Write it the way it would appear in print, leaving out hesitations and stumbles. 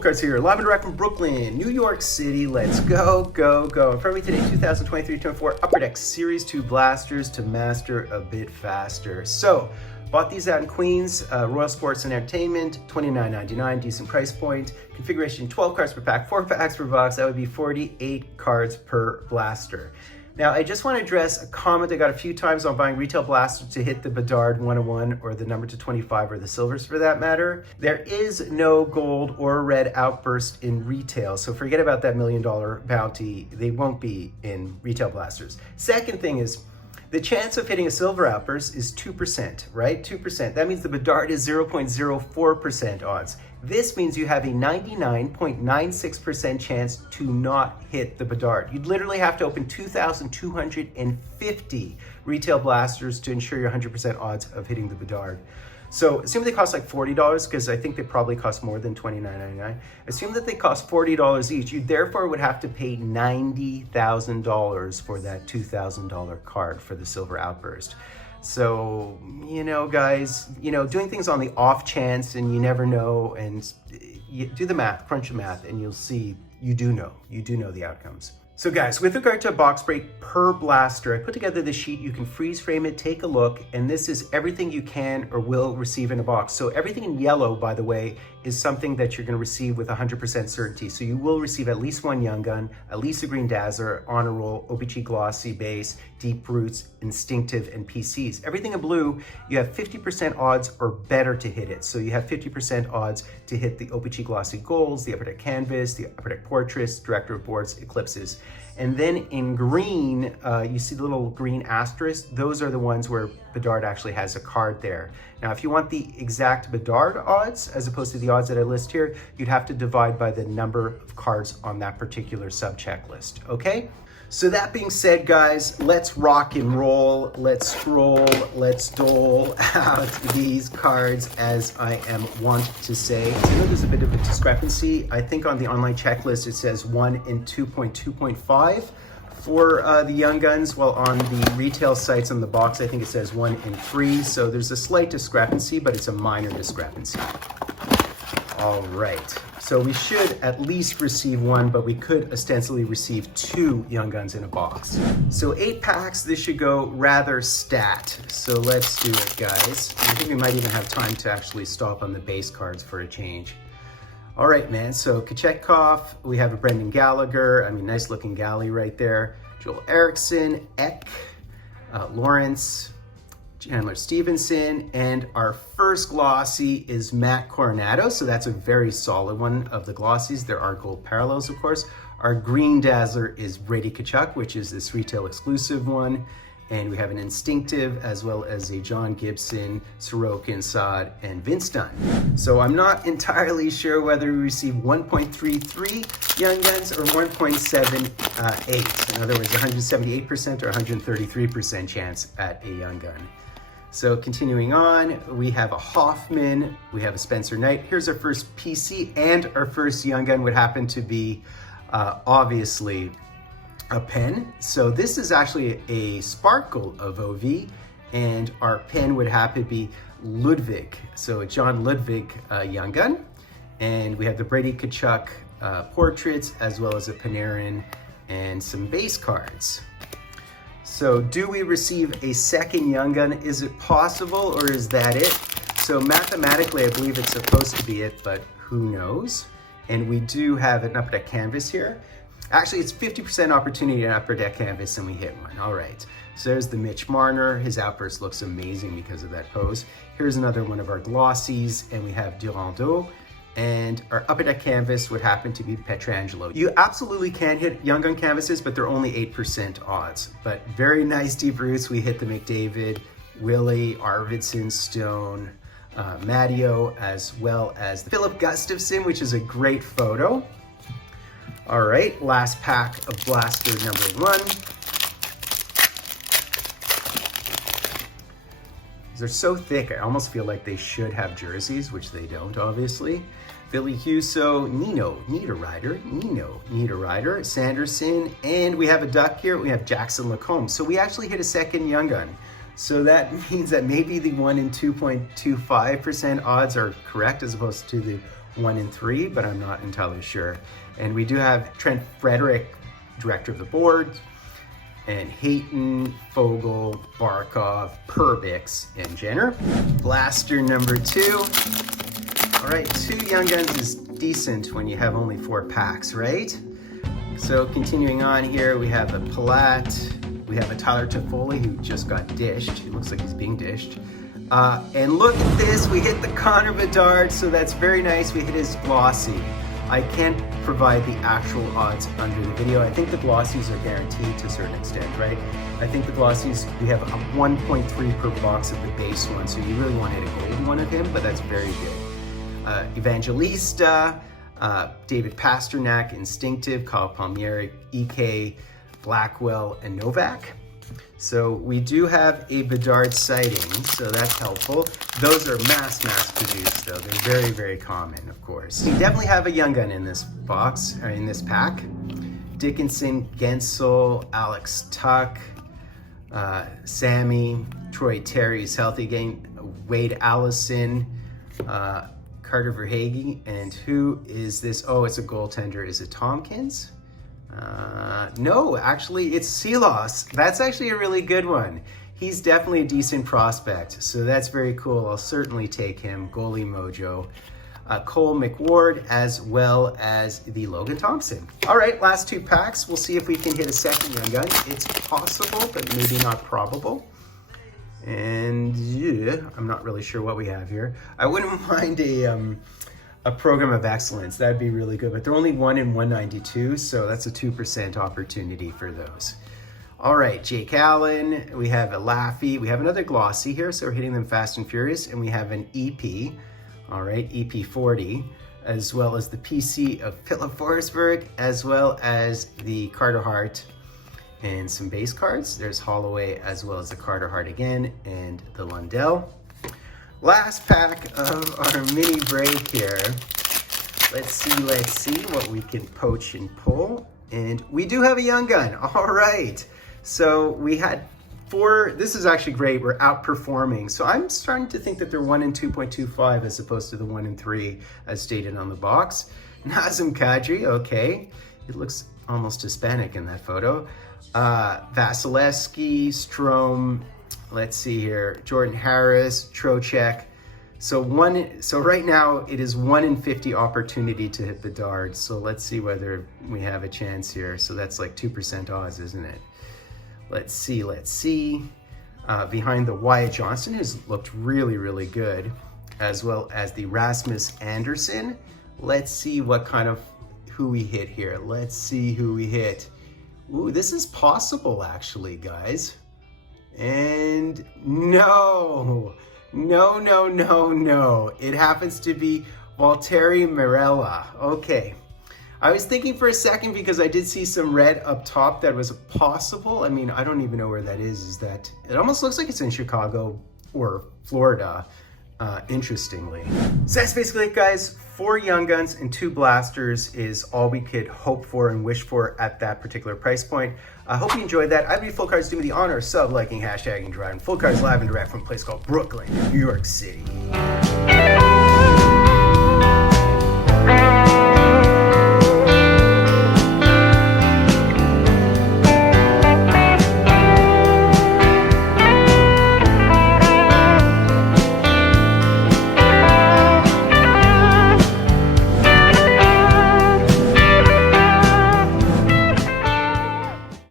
Fultoncards here, live and direct from Brooklyn, New York City. Let's go, go, go. In front of me today, 2023-24 Upper Deck Series 2 blasters to master a bit faster. So, bought these out in Queens, Royal Sports and Entertainment, $29.99, decent price point. Configuration, 12 cards per pack, 4 packs per box. That would be 48 cards per blaster. Now, I just want to address a comment I got a few times on buying retail blasters to hit the Bedard 101 or the number 225 or the silvers for that matter. There is no gold or red outburst in retail, so forget about that $1 million bounty. They won't be in retail blasters. Second thing is, the chance of hitting a silver outburst is 2%, right? 2%. That means the Bedard is 0.04% odds. This means you have a 99.96% chance to not hit the Bedard. You'd literally have to open 2,250 retail blasters to ensure your 100% odds of hitting the Bedard. So assume they cost like $40, because I think they probably cost more than $29.99. Assume that they cost $40 each. You therefore would have to pay $90,000 for that $2,000 card for the silver outburst. So, you know, guys, doing things on the off chance and you never know, and you do the math, crunch the math, and you'll see you do know the outcomes. So guys, with regard to a box break per blaster, I put together this sheet. You can freeze frame it, take a look, and this is everything you can or will receive in a box. So everything in yellow, by the way, is something that you're going to receive with 100% certainty. So you will receive at least one Young Gun, at least a Green Dazzler, Honor Roll, O-Pee-Chee Glossy Base, Deep Roots, Instinctive, and PCs. Everything in blue, you have 50% odds or better to hit it. So you have 50% odds to hit the O-Pee-Chee Glossy Golds, the Upper Deck Canvas, the Upper Deck Portraits, Director of Boards, Eclipses. And then in green, you see the little green asterisk. Those are the ones where Bedard actually has a card there. Now, if you want the exact Bedard odds, as opposed to the odds that I list here, you'd have to divide by the number of cards on that particular sub-checklist, okay? So that being said, guys, let's rock and roll, let's scroll, let's dole out these cards, as I am wont to say. I know there's a bit of a discrepancy. I think on the online checklist it says 1 in 2.2.5 for the Young Guns, while on the retail sites on the box, I think it says 1 in 3. So there's a slight discrepancy, but it's a minor discrepancy. All right. So we should at least receive 1, but we could ostensibly receive 2 Young Guns in a box. So 8 packs, this should go rather stat. So let's do it, guys. I think we might even have time to actually stop on the base cards for a change. All right, man, so Kochetkov, we have a Brendan Gallagher, nice looking galley right there. Joel Eriksson, Eck, Lawrence, Chandler Stevenson, and our first glossy is Matt Coronado, so that's a very solid one of the glossies. There are gold parallels, of course. Our Green Dazzler is Brady Tkachuk, which is this retail exclusive one. And we have an Instinctive, as well as a John Gibson, Sorokin, Saad, and Vince Dunn. So I'm not entirely sure whether we receive 1.33 Young Guns or 1.78. In other words, 178% or 133% chance at a Young Gun. So continuing on, we have a Hoffman, we have a Spencer Knight. Here's our first PC, and our first Young Gun would happen to be, obviously, a pen. So this is actually a sparkle of OV, and our pen would happen to be Ludwig. So a John Ludwig Young Gun. And we have the Brady Tkachuk portraits, as well as a Panarin and some base cards. So do we receive a second Young Gun? Is it possible, or is that it? So mathematically, I believe it's supposed to be it, but who knows? And we do have an Upper Deck Canvas here. Actually, it's 50% opportunity in Upper Deck Canvas, and we hit one. All right, so there's the Mitch Marner. His outburst looks amazing because of that pose. Here's another one of our glossies, and we have Durando. And our Upper Deck Canvas would happen to be Pietrangelo. You absolutely can hit Young Gun canvases, but they're only 8% odds. But very nice deep roots. We hit the McDavid, Willie, Arvidsson, Stone, Matteo, as well as the Philip Gustafson, which is a great photo. All right, last pack of blaster number 1. They're so thick, I almost feel like they should have jerseys, which they don't, obviously. Billy Huso, Nino, Niederreiter, Sanderson, and we have a duck here, we have Jackson Lacombe. So we actually hit a second Young Gun. So that means that maybe the 1 in 2.25% odds are correct, as opposed to the 1 in 3, but I'm not entirely sure. And we do have Trent Frederick, director of the board, and Hayton, Fogel, Barkov, Perbix, and Jenner. Blaster number 2. All right, 2 Young Guns is decent when you have only 4 packs, right? So continuing on here, we have a Palat, we have a Tyler Toffoli who just got dished. It looks like he's being dished. And look at this, we hit the Connor Bedard, so that's very nice. We hit his glossy. I can't provide the actual odds under the video. I think the glossies are guaranteed to a certain extent, right? I think the glossies, we have a 1.3 per box of the base one, so you really want to hit a golden one of him, but that's very good. Evangelista, David Pasternak, Instinctive, Kyle Palmieri, EK, Blackwell, and Novak. So we do have a Bedard sighting, so that's helpful. Those are mass produced though. They're very, very common, of course. We definitely have a Young Gun in this box, or in this pack. Dickinson, Gensel, Alex Tuck, Sammy, Troy Terry's healthy again, Wade Allison, Carter Verhaeghe, and who is this? Oh, it's a goaltender. Is it Tompkins? No, actually it's Silos. That's actually a really good one. He's definitely a decent prospect, so that's very cool. I'll certainly take him. Goalie Mojo. Cole McWard, as well as the Logan Thompson. All right, last 2 packs. We'll see if we can hit a second Young Gun. It's possible, but maybe not probable. And yeah, I'm not really sure what we have here. I wouldn't mind a program of excellence. That'd be really good, but they're only 1 in 192, so that's a 2% opportunity for those. All right, Jake Allen, we have a Laffy, we have another glossy here, so we're hitting them fast and furious, and we have an EP, all right, EP40, as well as the PC of Philip Forsberg, as well as the Carter Hart, and some base cards. There's Holloway, as well as the Carter Hart again, and the Lundell. Last pack of our mini break here. Let's see what we can poach and pull. And we do have a Young Gun. All right. So we had 4. This is actually great. We're outperforming. So I'm starting to think that they're 1 in 2.25 as opposed to the 1 in 3 as stated on the box. Nazem Kadri, okay. It looks almost Hispanic in that photo. Vasilevsky, Strome, let's see here, Jordan Harris, Trocheck. So right now it is 1 in 50 opportunity to hit Bedard. So let's see whether we have a chance here. So that's like 2% odds, isn't it? Let's see. Behind the Wyatt Johnston, who's looked really, really good, as well as the Rasmus Anderson. Let's see what kind of, who we hit here. Let's see who we hit. Ooh, this is possible actually, guys. And no. It happens to be Valtteri Mirella. Okay. I was thinking for a second because I did see some red up top that was possible. I mean, I don't even know where that is. It almost looks like it's in Chicago or Florida, interestingly. So that's basically it, guys. 4 Young Guns and 2 Blasters is all we could hope for and wish for at that particular price point. I hope you enjoyed that. I'd be Fultoncards doing me the honor of sub-liking, hashtagging, driving Fultoncards live and direct from a place called Brooklyn, New York City.